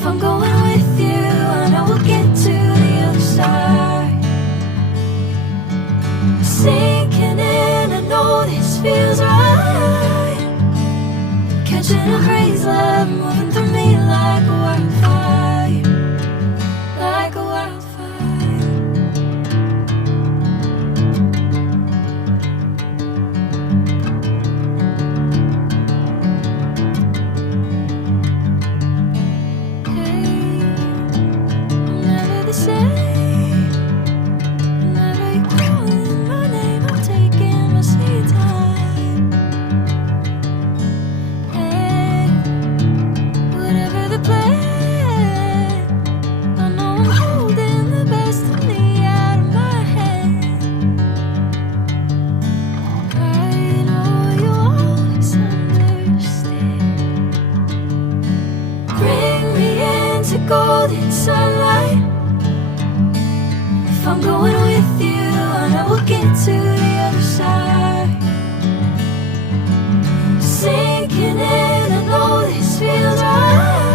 If I'm going with you, I know we'll get to the other side. Sinking in, I know this feels right. Catching a breeze, love moving through me like a wildfire, like a wildfire. Hey, I'm never the same. Whenever you're calling my name, I'm taking my sweet time. Hey, whatever the plan, I know I'm holding the best of me out of my hand. I know you'll always understand. Bring me into golden sunlight. If I'm going with you, I know we'll get to the other side. Sinking in, I know this feels right.